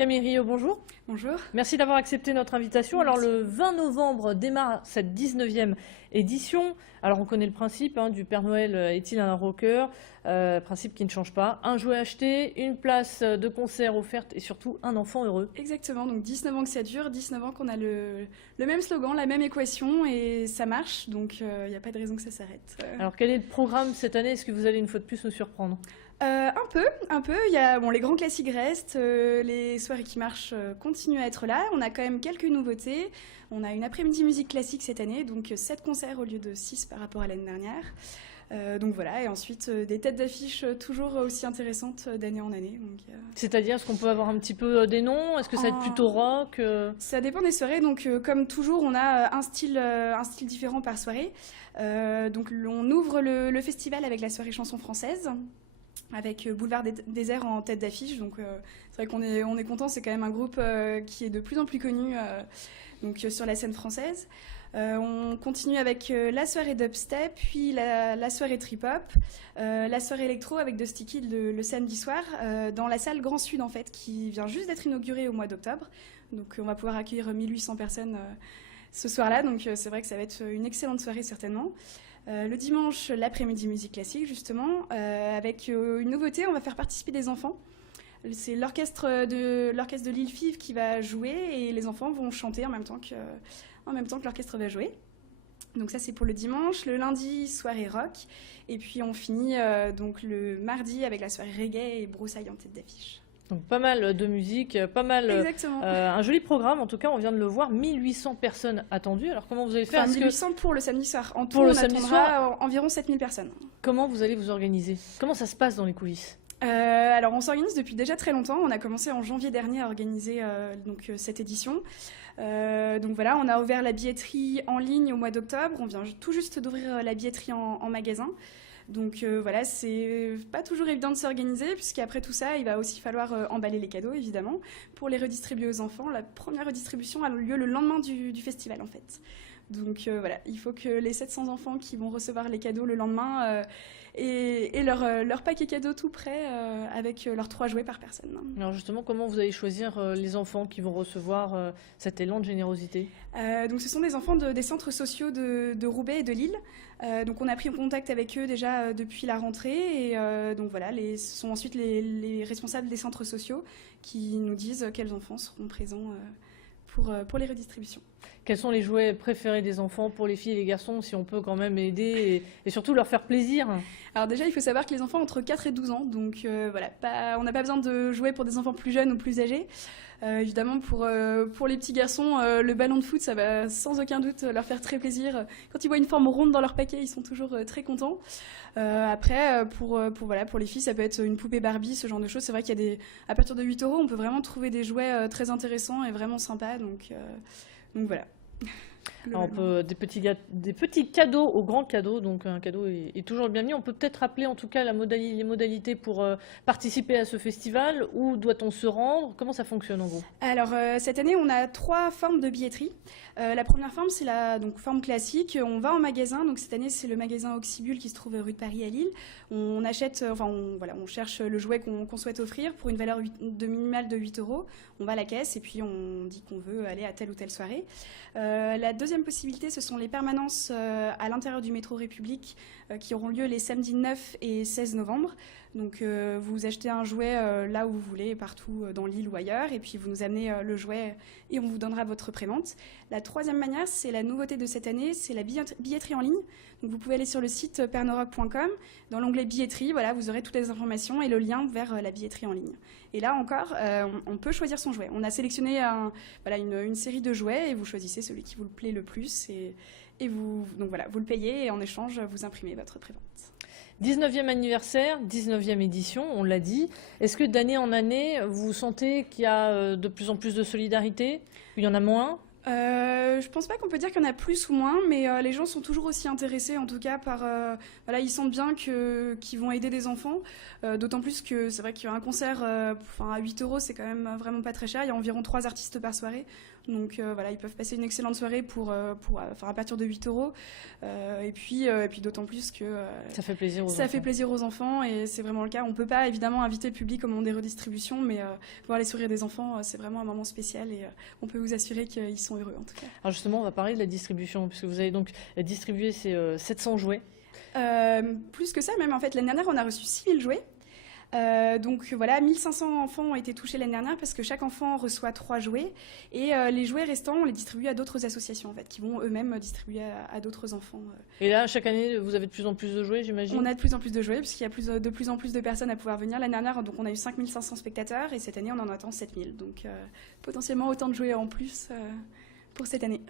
Camille Rieu, bonjour. Bonjour. Merci d'avoir accepté notre invitation. Merci. Alors le 20 novembre démarre cette 19e édition. Alors on connaît le principe du Père Noël est-il un rocker, principe qui ne change pas. Un jouet acheté, une place de concert offerte et surtout un enfant heureux. Exactement, donc 19 ans que ça dure, 19 ans qu'on a le même slogan, la même équation et ça marche, donc il n'y a pas de raison que ça s'arrête. Alors quel est le programme cette année? Est-ce que vous allez une fois de plus nous surprendre? Un peu. Il y a, les grands classiques restent, les soirées qui marchent continuent à être là. On a quand même quelques nouveautés. On a une après-midi musique classique cette année, donc 7 concerts au lieu de 6 par rapport à l'année dernière. Donc voilà, et ensuite des têtes d'affiche toujours aussi intéressantes d'année en année. C'est-à-dire, est-ce qu'on peut avoir un petit peu des noms? Est-ce que ça va être plutôt rock? Ça dépend des soirées, donc comme toujours, on a un style différent par soirée. Donc on ouvre le festival avec la soirée chanson française, avec Boulevard des Airs en tête d'affiche. Donc c'est vrai qu'on est content, c'est quand même un groupe qui est de plus en plus connu sur la scène française. On continue avec la soirée dubstep, puis la soirée trip-hop, la soirée électro avec Dusty Kid le samedi soir, dans la salle Grand Sud en fait, qui vient juste d'être inaugurée au mois d'octobre. Donc on va pouvoir accueillir 1800 personnes ce soir-là, donc c'est vrai que ça va être une excellente soirée certainement. Le dimanche, l'après-midi musique classique justement, avec une nouveauté, on va faire participer des enfants. C'est l'orchestre de Lille Five qui va jouer et les enfants vont chanter en même temps que l'orchestre va jouer. Donc ça c'est pour le dimanche. Le lundi, soirée rock. Et puis on finit donc le mardi avec la soirée reggae et broussailles en tête d'affiche. Donc pas mal de musique, pas mal, un joli programme. En tout cas, on vient de le voir, 1800 personnes attendues. Alors comment vous allez faire? 1800 pour le samedi soir. En tout, on attendra environ 7000 personnes. Comment vous allez vous organiser? Comment ça se passe dans les coulisses? Alors on s'organise depuis déjà très longtemps. On a commencé en janvier dernier à organiser cette édition. Donc voilà, on a ouvert la billetterie en ligne au mois d'octobre. On vient tout juste d'ouvrir la billetterie en magasin. Donc voilà, c'est pas toujours évident de s'organiser, puisqu'après tout ça, il va aussi falloir emballer les cadeaux, évidemment, pour les redistribuer aux enfants. La première redistribution a lieu le lendemain du festival, en fait. Donc voilà, il faut que les 700 enfants qui vont recevoir les cadeaux le lendemain aient leur paquet cadeau tout prêt avec leurs 3 jouets par personne. Alors justement, comment vous allez choisir les enfants qui vont recevoir cet élan de générosité? Donc ce sont des enfants des centres sociaux de Roubaix et de Lille. Donc on a pris contact avec eux déjà depuis la rentrée et donc voilà, ce sont ensuite les responsables des centres sociaux qui nous disent quels enfants seront présents pour les redistributions. Quels sont les jouets préférés des enfants pour les filles et les garçons, si on peut quand même aider et surtout leur faire plaisir? Alors déjà, il faut savoir que les enfants ont entre 4 et 12 ans, donc voilà, on n'a pas besoin de jouets pour des enfants plus jeunes ou plus âgés. Évidemment, pour les petits garçons, le ballon de foot, ça va sans aucun doute leur faire très plaisir. Quand ils voient une forme ronde dans leur paquet, ils sont toujours très contents. Après, pour les filles, ça peut être une poupée Barbie, ce genre de choses. C'est vrai qu'il y a à partir de 8 €, on peut vraiment trouver des jouets très intéressants et vraiment sympas. Donc voilà. Alors, des petits cadeaux aux grands cadeaux, donc un cadeau est toujours le bienvenu. On peut peut-être rappeler en tout cas les modalités pour participer à ce festival. Où doit-on se rendre? Comment ça fonctionne en gros? Alors cette année, on a 3 formes de billetterie. La première forme, c'est la forme classique. On va en magasin. Donc cette année, c'est le magasin Oxybul qui se trouve rue de Paris à Lille. On achète, on cherche le jouet qu'on souhaite offrir pour une valeur minimale de 8 €. On va à la caisse et puis on dit qu'on veut aller à telle ou telle soirée. La deuxième possibilité, ce sont les permanences à l'intérieur du métro République qui auront lieu les samedis 9 et 16 novembre. Donc vous achetez un jouet là où vous voulez, partout dans l'île ou ailleurs, et puis vous nous amenez le jouet et on vous donnera votre prévente. La troisième manière, c'est la nouveauté de cette année, c'est la billetterie en ligne. Donc vous pouvez aller sur le site pernorock.com, dans l'onglet billetterie, voilà, vous aurez toutes les informations et le lien vers la billetterie en ligne. Et là encore, on peut choisir son jouet. On a sélectionné une série de jouets et vous choisissez celui qui vous plaît le plus et vous le payez et en échange, vous imprimez votre prévente. 19e anniversaire, 19e édition, on l'a dit. Est-ce que d'année en année, vous sentez qu'il y a de plus en plus de solidarité? Il y en a moins? Je pense pas qu'on peut dire qu'il y en a plus ou moins, mais les gens sont toujours aussi intéressés, en tout cas, voilà, ils sentent bien qu'ils vont aider des enfants, d'autant plus que c'est vrai qu'un concert à 8 euros, c'est quand même vraiment pas très cher. Il y a environ 3 artistes par soirée, donc voilà, ils peuvent passer une excellente soirée à partir de 8 euros. Et puis d'autant plus que Ça fait plaisir aux ça enfants. fait plaisir aux enfants, et c'est vraiment le cas. On peut pas évidemment inviter le public au moment des redistributions, mais voir les sourires des enfants, c'est vraiment un moment spécial, et on peut vous assurer qu'ils sont heureux en tout cas. Alors justement, on va parler de la distribution, puisque vous avez donc distribué ces 700 jouets. Plus que ça, même en fait, l'année dernière, on a reçu 6000 jouets. Donc voilà, 1500 enfants ont été touchés l'année dernière parce que chaque enfant reçoit 3 jouets, et les jouets restants, on les distribue à d'autres associations en fait, qui vont eux-mêmes distribuer à d'autres enfants. Et là, chaque année, vous avez de plus en plus de jouets, j'imagine? On a de plus en plus de jouets parce qu'il y a de plus en plus de personnes à pouvoir venir. L'année dernière, donc on a eu 5500 spectateurs, et cette année, on en attend 7000. Donc potentiellement autant de jouets en plus pour cette année.